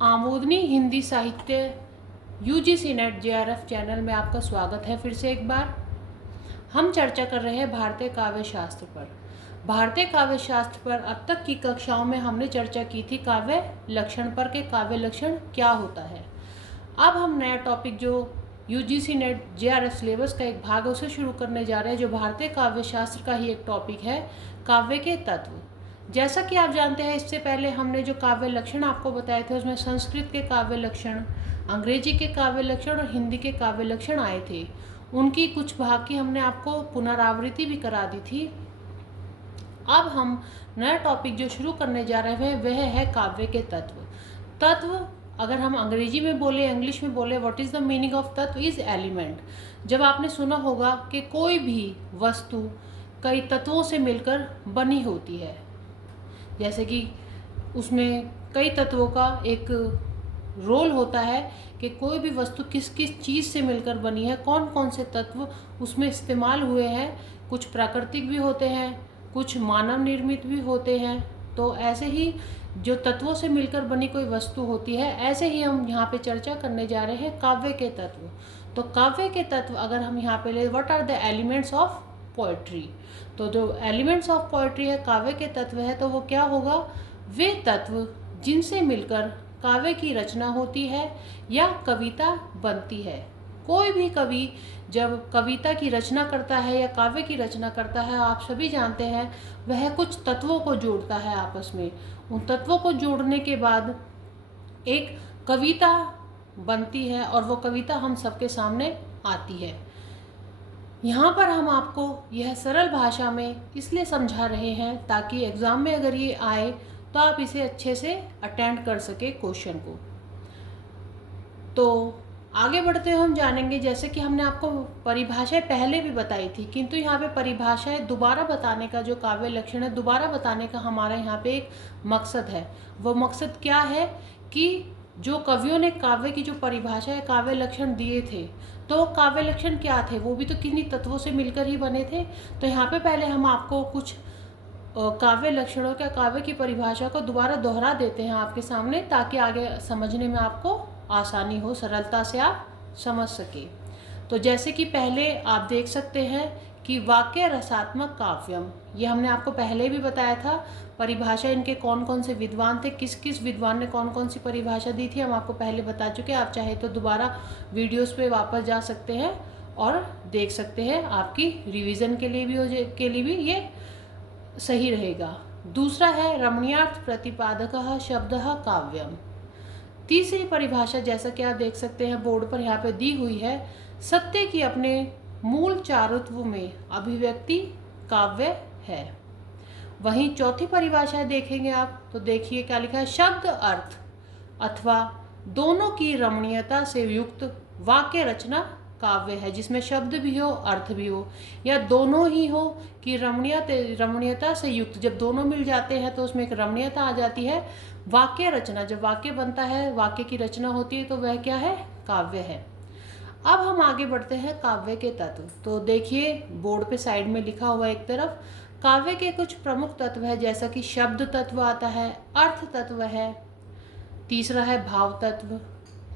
आमोदनी हिंदी साहित्य UGC net JRF channel में आपका स्वागत है। फिर से एक बार हम चर्चा कर रहे हैं भारतीय काव्य शास्त्र पर। भारतीय काव्य शास्त्र पर अब तक की कक्षाओं में हमने चर्चा की थी काव्य लक्षण पर कि काव्य लक्षण क्या होता है। अब हम नया टॉपिक जो यूजीसी नेट जेआरएफ सिलेबस का एक भाग है उसे शुरू करने जा रहे हैं, जो भारतीय काव्य शास्त्र का ही एक टॉपिक है, काव्य के तत्व। जैसा कि आप जानते हैं, इससे पहले हमने जो काव्य लक्षण आपको बताए थे उसमें संस्कृत के काव्य लक्षण, अंग्रेजी के काव्य लक्षण और हिंदी के काव्य लक्षण आए थे। उनकी कुछ भाग की हमने आपको पुनरावृत्ति भी करा दी थी। अब हम नया टॉपिक जो शुरू करने जा रहे हैं वह है काव्य के तत्व। तत्व अगर हम अंग्रेजी में बोले, इंग्लिश में बोले, what is the meaning of तत्व इज़ एलिमेंट। जब आपने सुना होगा कि कोई भी वस्तु कई तत्वों से मिलकर बनी होती है, जैसे कि उसमें कई तत्वों का एक रोल होता है कि कोई भी वस्तु किस किस चीज़ से मिलकर बनी है, कौन कौन से तत्व उसमें इस्तेमाल हुए हैं। कुछ प्राकृतिक भी होते हैं, कुछ मानव निर्मित भी होते हैं। तो ऐसे ही जो तत्वों से मिलकर बनी कोई वस्तु होती है, ऐसे ही हम यहाँ पे चर्चा करने जा रहे हैं काव्य के तत्व। तो काव्य के तत्व अगर हम यहाँ पे ले, what are the elements of poetry, तो जो एलिमेंट्स ऑफ पोएट्री है, काव्य के तत्व है, तो वो क्या होगा? वे तत्व जिनसे मिलकर काव्य की रचना होती है या कविता बनती है। कोई भी कवि जब कविता की रचना करता है या काव्य की रचना करता है, आप सभी जानते हैं, वह कुछ तत्वों को जोड़ता है आपस में। उन तत्वों को जोड़ने के बाद एक कविता बनती है और वो कविता हम सबके सामने आती है। यहाँ पर हम आपको यह सरल भाषा में इसलिए समझा रहे हैं ताकि एग्ज़ाम में अगर ये आए तो आप इसे अच्छे से अटेंड कर सके क्वेश्चन को। तो आगे बढ़ते हुए हम जानेंगे, जैसे कि हमने आपको परिभाषाएं पहले भी बताई थी, किंतु यहाँ पे परिभाषाएं दोबारा बताने का, जो काव्य लक्षण है दोबारा बताने का हमारा यहाँ पे एक मकसद है। वो मकसद क्या है कि जो कवियों ने काव्य की जो परिभाषा है, काव्य लक्षण दिए थे, तो काव्य लक्षण क्या थे? वो भी तो किन्हीं तत्वों से मिलकर ही बने थे। तो यहाँ पे पहले हम आपको कुछ काव्य लक्षणों का, काव्य की परिभाषा को दोबारा दोहरा देते हैं आपके सामने, ताकि आगे समझने में आपको आसानी हो, सरलता से आप समझ सके। तो जैसे कि पहले आप देख सकते हैं कि वाक्य रसात्मक काव्यम, ये हमने आपको पहले भी बताया था। परिभाषा इनके कौन कौन से विद्वान थे, किस किस विद्वान ने कौन कौन सी परिभाषा दी थी, हम आपको पहले बता चुके हैं। आप चाहे तो दोबारा वीडियोस पे वापस जा सकते हैं और देख सकते हैं। आपकी रिवीजन के लिए भी ये सही रहेगा। दूसरा है रमणीयार्थ प्रतिपादकः शब्दः काव्यम। तीसरी परिभाषा, जैसा कि आप देख सकते हैं बोर्ड पर यहाँ पे दी हुई है, सत्य की अपने मूल चारुत्व में अभिव्यक्ति काव्य है। वहीं चौथी परिभाषा देखेंगे आप तो देखिए क्या लिखा है, शब्द अर्थ अथवा दोनों की रमणीयता से युक्त वाक्य रचना काव्य है, जिसमें शब्द भी हो अर्थ भी हो, या दोनों ही हो कि रमणीयता से युक्त। जब दोनों मिल जाते हैं तो उसमें एक रमणीयता आ जाती है। वाक्य रचना, जब वाक्य बनता है, वाक्य की रचना होती है, तो वह क्या है? काव्य है। अब हम आगे बढ़ते हैं काव्य के तत्व। तो देखिए बोर्ड पे साइड में लिखा हुआ एक तरफ, काव्य के कुछ प्रमुख तत्व है, जैसा कि शब्द तत्व आता है, अर्थ तत्व है, तीसरा है भाव तत्व,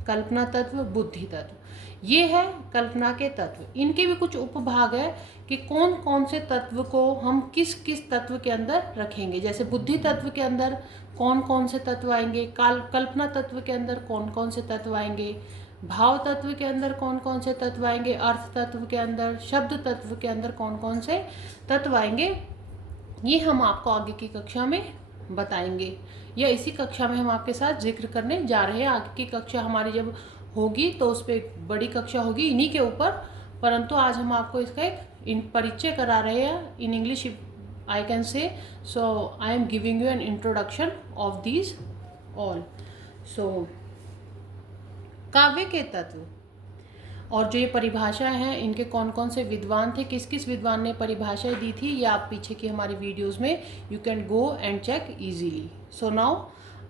कल्पना तत्व, बुद्धि तत्व। ये है कल्पना के तत्व। इनके भी कुछ उपभाग है कि कौन कौन से तत्व को हम किस किस तत्व के अंदर रखेंगे। जैसे बुद्धि तत्व के अंदर कौन कौन से तत्व आएंगे, कल्पना तत्व के अंदर कौन कौन से तत्व आएंगे, भाव तत्व के अंदर कौन कौन से तत्व आएंगे, अर्थ तत्व के अंदर, शब्द तत्व के अंदर कौन कौन से तत्व आएंगे, ये हम आपको आगे की कक्षा में बताएंगे, या इसी कक्षा में हम आपके साथ जिक्र करने जा रहे हैं। आगे की कक्षा हमारी जब होगी तो उस पर एक बड़ी कक्षा होगी इन्हीं के ऊपर, परंतु आज हम आपको इसका एक परिचय करा रहे हैं। In English I can say, so I am giving you an introduction of these all. So काव्य के तत्व और जो ये परिभाषाएं हैं, इनके कौन कौन से विद्वान थे, किस किस विद्वान ने परिभाषाएं दी थी, ये आप पीछे की हमारी वीडियोस में you can go and check easily. So now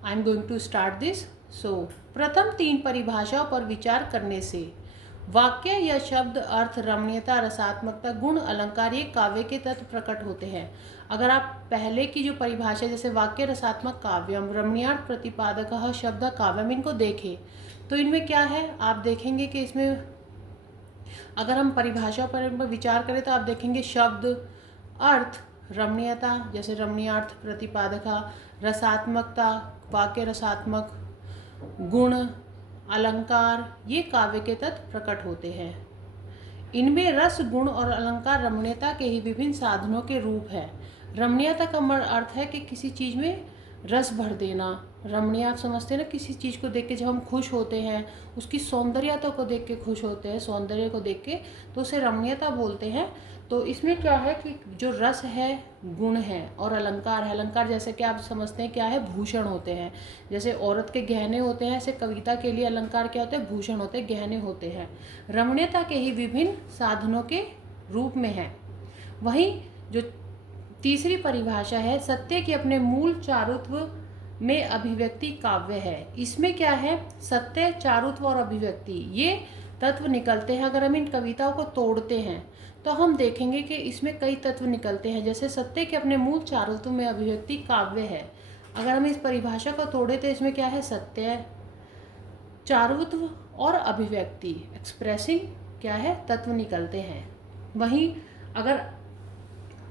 I am going to start this. So प्रथम तीन परिभाषाओं पर विचार करने से वाक्य या शब्द, अर्थ, रमणीयता, रसात्मकता, गुण, अलंकार ये काव्य के तत्व प्रकट होते हैं। अगर आप पहले की जो परिभाषा जैसे वाक्य रसात्मक काव्यम, रमणीयार्थ प्रतिपादकः शब्द काव्यम, इनको देखें तो इनमें क्या है, आप देखेंगे कि इसमें अगर हम परिभाषा पर विचार करें तो आप देखेंगे शब्द, अर्थ, रमणीयता जैसे रमणीयार्थ प्रतिपादका, रसात्मकता वाक्य रसात्मक, गुण, अलंकार ये काव्य के तत्व प्रकट होते हैं। इनमें रस, गुण और अलंकार रमणीयता के ही विभिन्न साधनों के रूप है। रमणीयता का अर्थ है कि किसी चीज़ में रस भर देना। रमणीय आप समझते हैं ना, किसी चीज़ को देख के जब हम खुश होते हैं, उसकी सौंदर्यता को देख के खुश होते हैं, सौंदर्य को देख के, तो उसे रमणीयता बोलते हैं। तो इसमें क्या है कि जो रस है, गुण है और अलंकार है। अलंकार जैसे कि आप समझते हैं क्या है, भूषण होते हैं। जैसे औरत के गहने होते हैं, ऐसे कविता के लिए अलंकार क्या होते हैं, भूषण होते हैं, गहने होते हैं। रमणीयता के ही विभिन्न साधनों के रूप में है। वहीं जो तीसरी परिभाषा है, सत्य के अपने मूल चारुत्व में अभिव्यक्ति काव्य है। इसमें क्या है, सत्य, चारुत्व और अभिव्यक्ति ये तत्व निकलते हैं। अगर हम इन कविताओं को तोड़ते हैं तो हम देखेंगे कि इसमें कई तत्व निकलते हैं। जैसे सत्य के अपने मूल चारुत्व में अभिव्यक्ति काव्य है। अगर हम इस परिभाषा को तोड़े तो इसमें क्या है, सत्य, चारुत्व और अभिव्यक्ति एक्सप्रेसिंग क्या है, तत्व निकलते हैं। वहीं अगर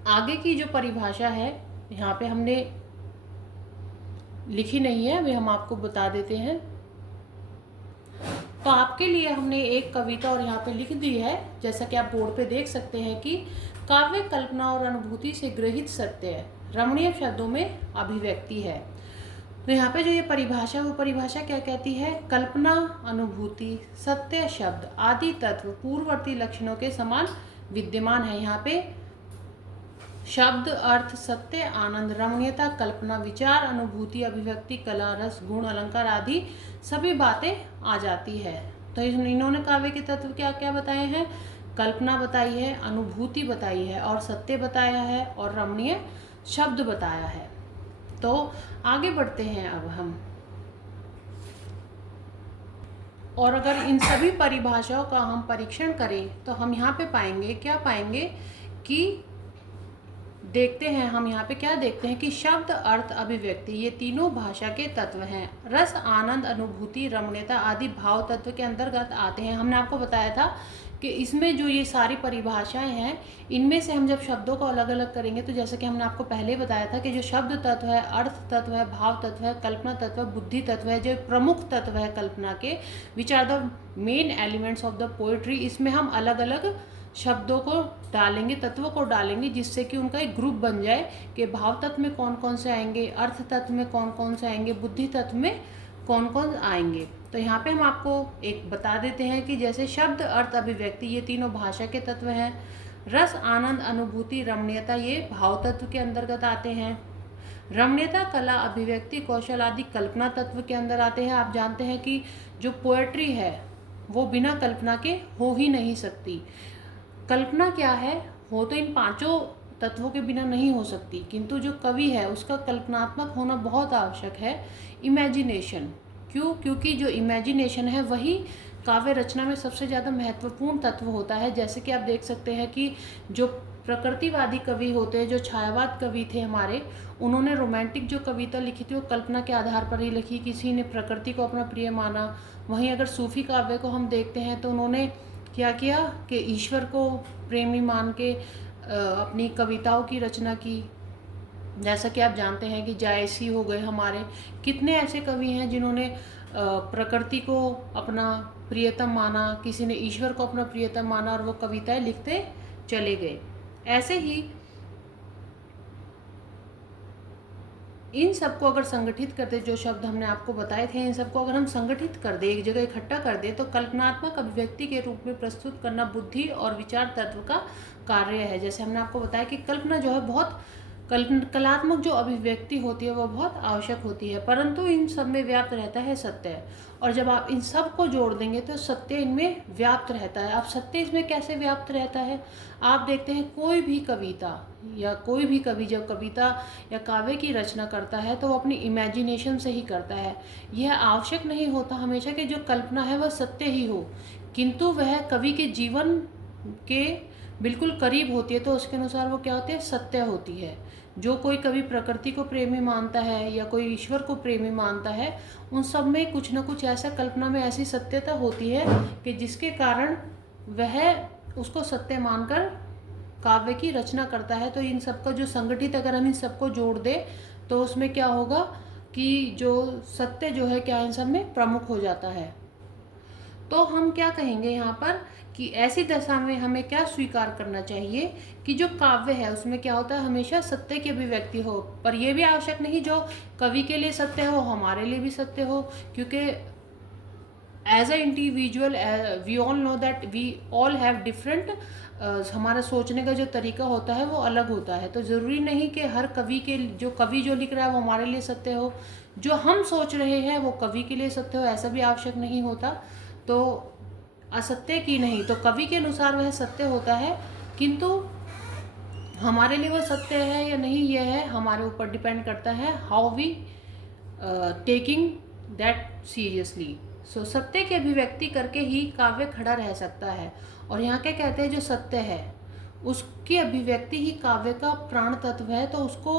आगे की जो परिभाषा है यहाँ पे हमने लिखी नहीं है, अभी हम आपको बता देते हैं। तो आपके लिए हमने एक कविता और यहाँ पे लिख दी है, जैसा कि आप बोर्ड पे देख सकते हैं कि काव्य कल्पना और अनुभूति से गृहीत सत्य रमणीय शब्दों में अभिव्यक्ति है। तो यहाँ पे जो ये परिभाषा, वो परिभाषा क्या कहती है, कल्पना, अनुभूति, सत्य शब्द आदि तत्व पूर्ववर्ती लक्षणों के समान विद्यमान है। यहाँ पे शब्द, अर्थ, सत्य, आनंद, रमणीयता, कल्पना, विचार, अनुभूति, अभिव्यक्ति, कला, रस, गुण, अलंकार आदि सभी बातें आ जाती है। तो इन्होंने काव्य के तत्व क्या क्या बताए हैं, कल्पना बताई है, अनुभूति बताई है और सत्य बताया है और रमणीय शब्द बताया है। तो आगे बढ़ते हैं अब हम, और अगर इन सभी परिभाषाओं का हम परीक्षण करें तो हम यहाँ पे पाएंगे, क्या पाएंगे कि देखते हैं हम यहाँ पे क्या देखते हैं कि शब्द, अर्थ, अभिव्यक्ति ये तीनों भाषा के तत्व हैं। रस, आनंद, अनुभूति, रमणीयता आदि भाव तत्व के अंतर्गत आते हैं। हमने आपको बताया था कि इसमें जो ये सारी परिभाषाएं हैं, इनमें से हम जब शब्दों को अलग अलग करेंगे तो जैसे कि हमने आपको पहले बताया था कि जो शब्द तत्व है, अर्थ तत्व है, भाव तत्व है, कल्पना तत्व है, बुद्धि तत्व है, जो प्रमुख तत्व है कल्पना के, which are the main elements of the poetry, इसमें हम अलग अलग शब्दों को डालेंगे, तत्वों को डालेंगे, जिससे कि उनका एक ग्रुप बन जाए कि भाव तत्व में कौन कौन से आएंगे, अर्थ तत्व में कौन कौन से आएंगे, बुद्धि तत्व में कौन कौन आएंगे। तो यहाँ पे हम आपको एक बता देते हैं कि जैसे शब्द, अर्थ, अभिव्यक्ति ये तीनों भाषा के तत्व हैं। रस, आनंद, अनुभूति, रमणीयता ये भाव तत्व के अंतर्गत आते हैं। रमणीयता, कला, अभिव्यक्ति, कौशल आदि कल्पना तत्व के अंदर आते हैं। आप जानते हैं कि जो पोएट्री है वो बिना कल्पना के हो ही नहीं सकती। कल्पना क्या है, वो तो इन पांचों तत्वों के बिना नहीं हो सकती, किंतु जो कवि है उसका कल्पनात्मक होना बहुत आवश्यक है। इमेजिनेशन, क्यों, क्योंकि जो इमेजिनेशन है वही काव्य रचना में सबसे ज़्यादा महत्वपूर्ण तत्व होता है। जैसे कि आप देख सकते हैं कि जो प्रकृतिवादी कवि होते हैं, जो छायावाद कवि थे हमारे, उन्होंने रोमांटिक जो कविता लिखी थी वो कल्पना के आधार पर ही लिखी, किसी ने प्रकृति को अपना प्रिय माना। वहीं अगर सूफी काव्य को हम देखते हैं तो उन्होंने क्या किया कि ईश्वर को प्रेमी मान के अपनी कविताओं की रचना की। जैसा कि आप जानते हैं कि जायसी हो गए हमारे, कितने ऐसे कवि हैं जिन्होंने प्रकृति को अपना प्रियतम माना, किसी ने ईश्वर को अपना प्रियतम माना और वो कविताएं लिखते चले गए। ऐसे ही इन सबको अगर संगठित कर दे, जो शब्द हमने आपको बताए थे, इन सबको अगर हम संगठित कर दे, एक जगह इकट्ठा कर दे, तो कल्पनात्मक अभिव्यक्ति के रूप में प्रस्तुत करना बुद्धि और विचार तत्व का कार्य है। जैसे हमने आपको बताया कि कल्पना जो है बहुत कलात्मक जो अभिव्यक्ति होती है वो बहुत आवश्यक होती है, परंतु इन सब में व्याप्त रहता है सत्य। और जब आप इन सब को जोड़ देंगे तो सत्य इनमें व्याप्त रहता है। अब सत्य इसमें कैसे व्याप्त रहता है, आप देखते हैं कोई भी कविता या कोई भी कवि जब कविता या काव्य की रचना करता है तो वो अपनी इमेजिनेशन से ही करता है। यह आवश्यक नहीं होता हमेशा कि जो कल्पना है वह सत्य ही हो, किंतु वह कवि के जीवन के बिल्कुल करीब होती है, तो उसके अनुसार वो क्या होती है, सत्य होती है। जो कोई कवि प्रकृति को प्रेमी मानता है या कोई ईश्वर को प्रेमी मानता है, उन सब में कुछ ना कुछ ऐसा कल्पना में ऐसी सत्यता होती है कि जिसके कारण वह उसको सत्य मानकर काव्य की रचना करता है। तो इन सबका जो संगठित, अगर हम इन सबको जोड़ दें तो उसमें क्या होगा कि जो सत्य जो है क्या इन सब में प्रमुख हो जाता है। तो हम क्या कहेंगे यहाँ पर कि ऐसी दशा में हमें क्या स्वीकार करना चाहिए कि जो काव्य है उसमें क्या होता है, हमेशा सत्य की अभिव्यक्ति हो। पर यह भी आवश्यक नहीं जो कवि के लिए सत्य हो हमारे लिए भी सत्य हो, क्योंकि as a individual we all know that we all have different, हमारा सोचने का जो तरीका होता है वो अलग होता है। तो ज़रूरी नहीं कि हर कवि के, जो कवि जो लिख रहा है वो हमारे लिए सत्य हो, जो हम सोच रहे हैं वो कवि के लिए सत्य हो, ऐसा भी आवश्यक नहीं होता। तो असत्य की नहीं, तो कवि के अनुसार वह सत्य होता है, किंतु हमारे लिए वो सत्य है या नहीं यह है हमारे ऊपर डिपेंड करता है, how we taking that seriously. So सत्य की अभिव्यक्ति करके ही काव्य खड़ा रह सकता है। और यहाँ क्या कहते हैं, जो सत्य है उसकी अभिव्यक्ति ही काव्य का प्राण तत्व है, तो उसको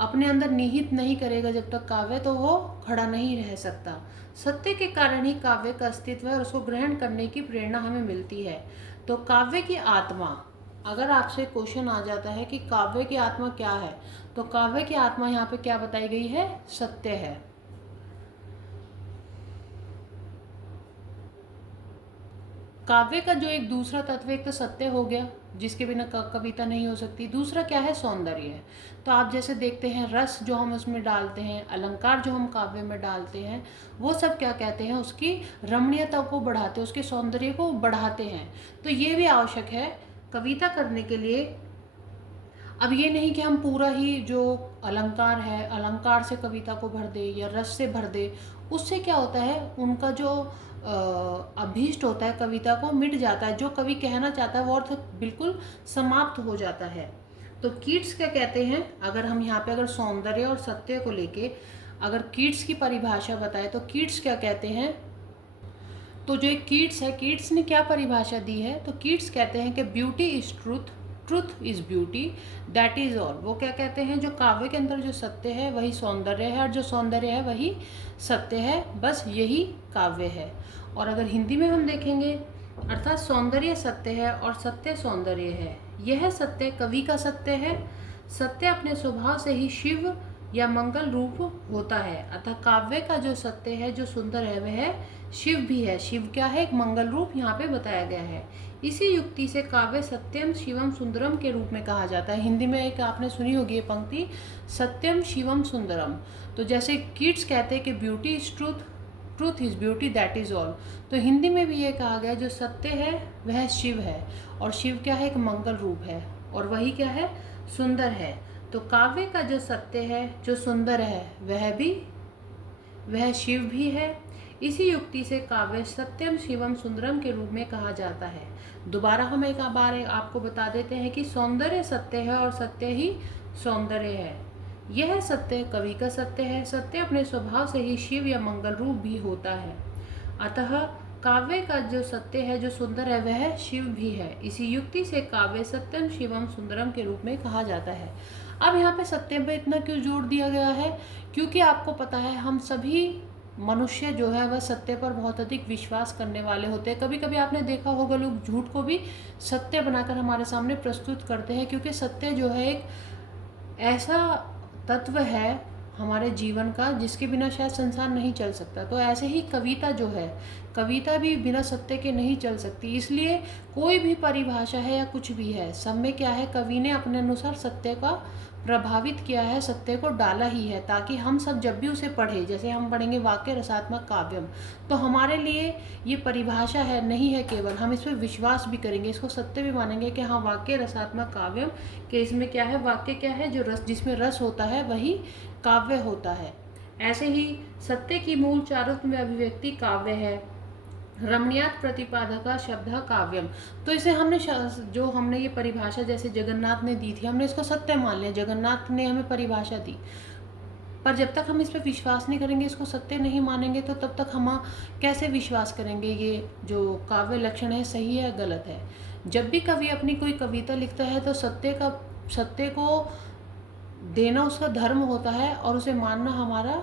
अपने अंदर निहित नहीं करेगा जब तक काव्य, तो वो खड़ा नहीं रह सकता। सत्य के कारण ही काव्य का अस्तित्व है और उसको ग्रहण करने की प्रेरणा हमें मिलती है। तो काव्य की आत्मा, अगर आपसे क्वेश्चन आ जाता है कि काव्य की आत्मा क्या है, तो काव्य की आत्मा यहाँ पे क्या बताई गई है, सत्य है। काव्य का जो एक दूसरा तत्व, एक तो सत्य हो गया जिसके बिना कविता नहीं हो सकती, दूसरा क्या है, सौंदर्य है। तो आप जैसे देखते हैं रस जो हम उसमें डालते हैं, अलंकार जो हम काव्य में डालते हैं, वो सब क्या कहते हैं, उसकी रमणीयता को बढ़ाते हैं, उसके सौंदर्य को बढ़ाते हैं। तो ये भी आवश्यक है कविता करने के लिए। अब ये नहीं कि हम पूरा ही जो अलंकार है, अलंकार से कविता को भर दे या रस से भर दे, उससे क्या होता है, उनका जो अभीष्ट होता है कविता को मिट जाता है, जो कवि कहना चाहता है वो अर्थ बिल्कुल समाप्त हो जाता है। तो कीट्स क्या कहते हैं, अगर हम यहाँ पे अगर सौंदर्य और सत्य को लेके अगर कीट्स की परिभाषा बताए तो कीट्स क्या कहते हैं, तो जो एक कीट्स है, कीट्स ने क्या परिभाषा दी है, तो कीट्स कहते हैं कि beauty is truth, truth is beauty, that is all. वो क्या कहते हैं, जो काव्य के अंदर जो सत्य है वही सौंदर्य है और जो सौंदर्य है वही सत्य है, बस यही काव्य है। और अगर हिंदी में हम देखेंगे, अर्थात सौंदर्य सत्य है और सत्य सौंदर्य है। यह सत्य कवि का सत्य है। सत्य अपने स्वभाव से ही शिव या मंगल रूप होता है, अतः काव्य का जो सत्य है, जो सुंदर है, वह शिव भी है। शिव क्या है, एक मंगल रूप यहाँ पे बताया गया है। इसी युक्ति से काव्य सत्यम शिवम सुंदरम के रूप में कहा जाता है। हिंदी में एक आपने सुनी होगी ये पंक्ति, सत्यम शिवम सुंदरम। तो जैसे कीट्स कहते हैं कि beauty is truth, truth is beauty, that is all. तो हिंदी में भी ये कहा गया जो सत्य है वह शिव है, और शिव क्या है, एक मंगल रूप है, और वही क्या है, सुंदर है। तो काव्य का जो सत्य है, जो सुंदर है, वह शिव भी है। इसी युक्ति से काव्य सत्यम शिवम सुंदरम के रूप में कहा जाता है। दोबारा हम एक बार आपको बता देते हैं कि सौंदर्य सत्य है और सत्य ही सौंदर्य है। यह सत्य कवि का सत्य है। सत्य अपने स्वभाव से ही शिव या मंगल रूप भी होता है, अतः काव्य का जो सत्य है, जो सुंदर है, वह शिव भी है। इसी युक्ति से काव्य सत्यम शिवम सुंदरम के रूप में कहा जाता है। अब यहाँ पे सत्य पे इतना क्यों जोर दिया गया है, क्योंकि आपको पता है हम सभी मनुष्य जो है वह सत्य पर बहुत अधिक विश्वास करने वाले होते हैं। कभी कभी आपने देखा होगा लोग झूठ को भी सत्य बनाकर हमारे सामने प्रस्तुत करते हैं, क्योंकि सत्य जो है एक ऐसा तत्व है हमारे जीवन का जिसके बिना शायद संसार नहीं चल सकता। तो ऐसे ही कविता जो है, कविता भी बिना सत्य के नहीं चल सकती। इसलिए कोई भी परिभाषा है या कुछ भी है, सब में क्या है, कवि ने अपने अनुसार सत्य का प्रभावित किया है, सत्य को डाला ही है, ताकि हम सब जब भी उसे पढ़े, जैसे हम पढ़ेंगे वाक्य रसात्मक काव्यम, तो हमारे लिए ये परिभाषा है नहीं है केवल, हम इस पर विश्वास भी करेंगे, इसको सत्य भी मानेंगे कि हाँ वाक्य रसात्मक काव्यम कि इसमें क्या है, वाक्य क्या है, जो रस, जिसमें रस होता है वही काव्य होता है। ऐसे ही सत्य की मूल चारुत्व में अभिव्यक्ति काव्य है। रमणीयात् प्रतिपादका शब्द काव्यम। तो इसे हमने जो हमने ये परिभाषा जैसे जगन्नाथ ने दी थी, हमने इसको सत्य मान लिया, जगन्नाथ ने हमें परिभाषा दी, पर जब तक हम इस पर विश्वास नहीं करेंगे, इसको सत्य नहीं मानेंगे, तो तब तक हम कैसे विश्वास करेंगे ये जो काव्य लक्षण है सही है या गलत है। जब भी कवि अपनी कोई कविता लिखता है तो सत्य को देना उसका धर्म होता है और उसे मानना हमारा